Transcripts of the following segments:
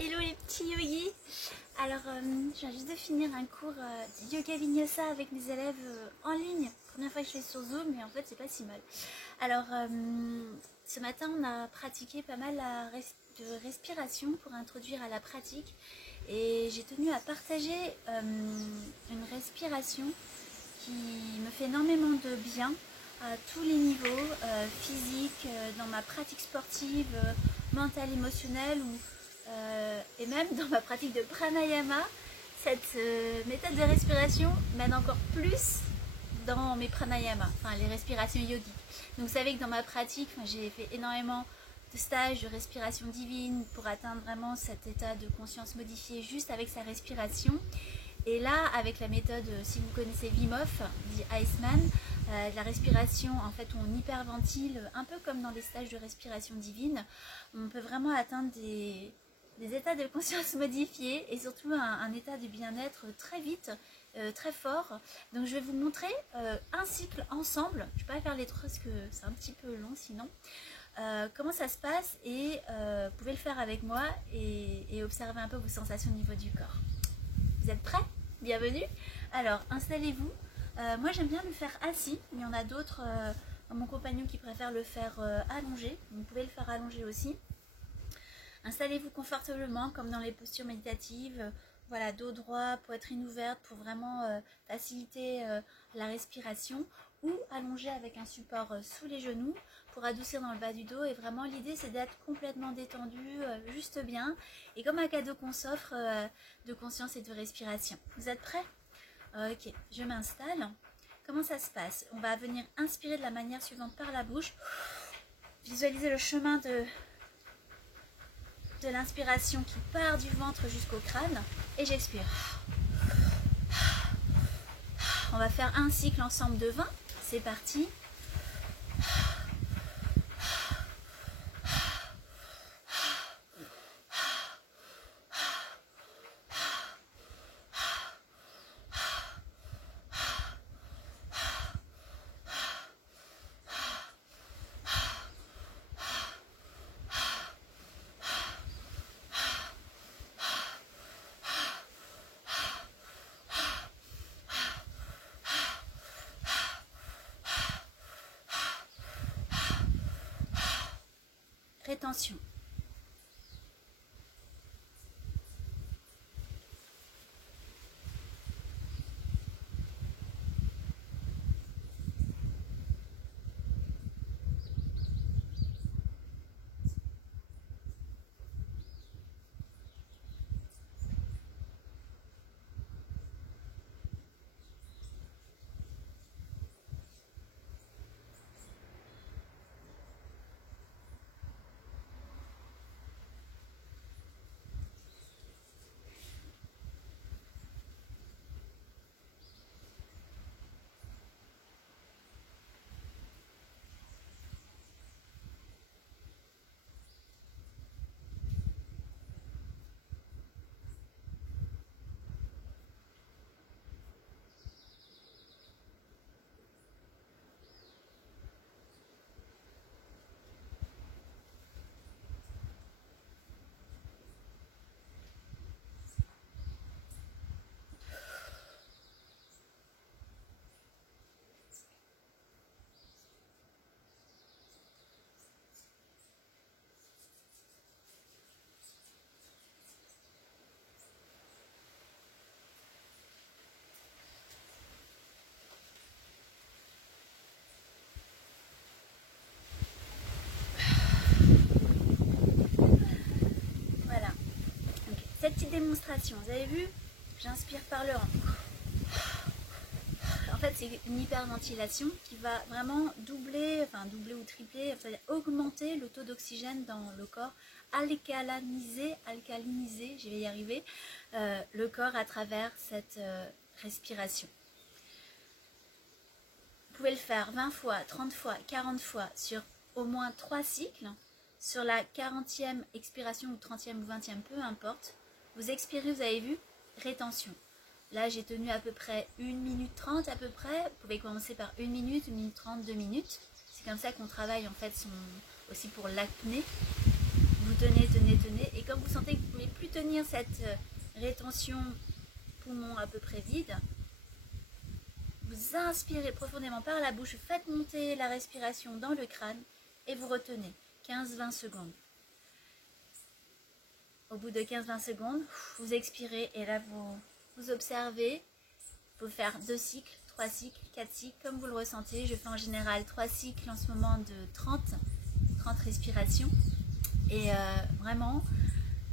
Hello les petits yogis. Alors je viens juste de finir un cours de yoga vinyasa avec mes élèves en ligne. Première fois que je fais sur Zoom, mais en fait c'est pas si mal. Alors ce matin on a pratiqué pas mal de respiration pour introduire à la pratique. Et j'ai tenu à partager une respiration qui me fait énormément de bien à tous les niveaux, physique, dans ma pratique sportive, mentale, émotionnelle et même dans ma pratique de pranayama. Cette méthode de respiration m'aide encore plus dans mes pranayamas, enfin les respirations yogiques. Donc vous savez que dans ma pratique, j'ai fait énormément de stages de respiration divine pour atteindre vraiment cet état de conscience modifié juste avec sa respiration. Et là, avec la méthode, si vous connaissez Wim Hof, dit Iceman, la respiration, en fait, on hyperventile, un peu comme dans des stages de respiration divine. On peut vraiment atteindre des états de conscience modifiés et surtout un état de bien-être très vite, très fort. Donc je vais vous montrer un cycle ensemble. Je ne vais pas faire les trois parce que c'est un petit peu long sinon. Comment ça se passe et vous pouvez le faire avec moi et observer un peu vos sensations au niveau du corps. Vous êtes prêts? Bienvenue. Alors installez-vous. Moi j'aime bien le faire assis, il y en a d'autres, mon compagnon qui préfère le faire allongé. Vous pouvez le faire allongé aussi. Installez-vous confortablement comme dans les postures méditatives, voilà, dos droit, poitrine ouverte pour vraiment faciliter la respiration, ou allongé avec un support sous les genoux pour adoucir dans le bas du dos. Et vraiment l'idée c'est d'être complètement détendu, juste bien, et comme un cadeau qu'on s'offre de conscience et de respiration. Vous êtes prêts? Ok, je m'installe. Comment ça se passe? On va venir inspirer de la manière suivante par la bouche. Visualisez le chemin de l'inspiration qui part du ventre jusqu'au crâne et j'expire. On va faire un cycle ensemble de 20. C'est parti. Rétention. Cette petite démonstration, vous avez vu, j'inspire par le ventre. En fait, c'est une hyperventilation qui va vraiment doubler ou tripler, c'est-à-dire augmenter le taux d'oxygène dans le corps, alcaliniser, je vais y arriver, le corps à travers cette respiration. Vous pouvez le faire 20 fois, 30 fois, 40 fois sur au moins 3 cycles. Sur la 40e expiration ou 30e ou 20e, peu importe. Vous expirez, vous avez vu, rétention. Là, j'ai tenu à peu près 1 minute 30 à peu près. Vous pouvez commencer par 1 minute, 1 minute 30, 2 minutes. C'est comme ça qu'on travaille en fait aussi pour l'apnée. Vous tenez. Et quand vous sentez que vous ne pouvez plus tenir cette rétention poumon à peu près vide, vous inspirez profondément par la bouche, faites monter la respiration dans le crâne et vous retenez 15-20 secondes. Au bout de 15-20 secondes, vous expirez et là vous observez. Vous pouvez faire 2 cycles, 3 cycles, 4 cycles, comme vous le ressentez. Je fais en général 3 cycles en ce moment de 30 respirations. Et vraiment,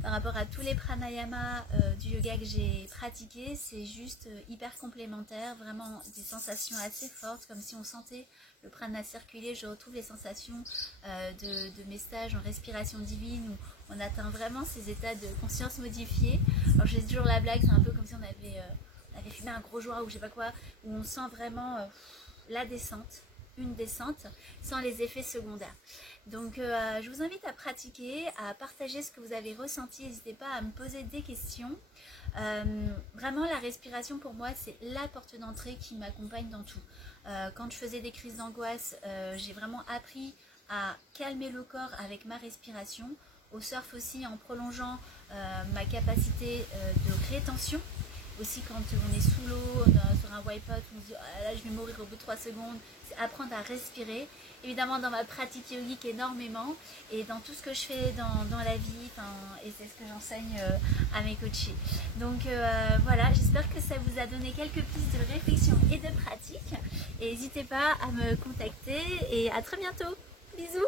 par rapport à tous les pranayamas du yoga que j'ai pratiqué, c'est juste hyper complémentaire, vraiment des sensations assez fortes, comme si on sentait le prana circuler. Je retrouve les sensations de mes stages en respiration divine, où on atteint vraiment ces états de conscience modifiés. Alors j'ai toujours la blague, c'est un peu comme si on avait fumé un gros joint ou je sais pas quoi, où on sent vraiment la descente, une descente, sans les effets secondaires. Donc je vous invite à pratiquer, à partager ce que vous avez ressenti. N'hésitez pas à me poser des questions. Vraiment la respiration pour moi c'est la porte d'entrée qui m'accompagne dans tout. Quand je faisais des crises d'angoisse, j'ai vraiment appris à calmer le corps avec ma respiration. Au surf aussi en prolongeant ma capacité de rétention. Aussi quand on est sous l'eau, sur un wipe-out, on se dit oh là je vais mourir au bout de 3 secondes, c'est apprendre à respirer. Évidemment dans ma pratique yogique énormément et dans tout ce que je fais dans la vie, et c'est ce que j'enseigne à mes coachés. Donc voilà, j'espère que ça vous a donné quelques pistes de réflexion et de pratique. Et n'hésitez pas à me contacter et à très bientôt. Bisous.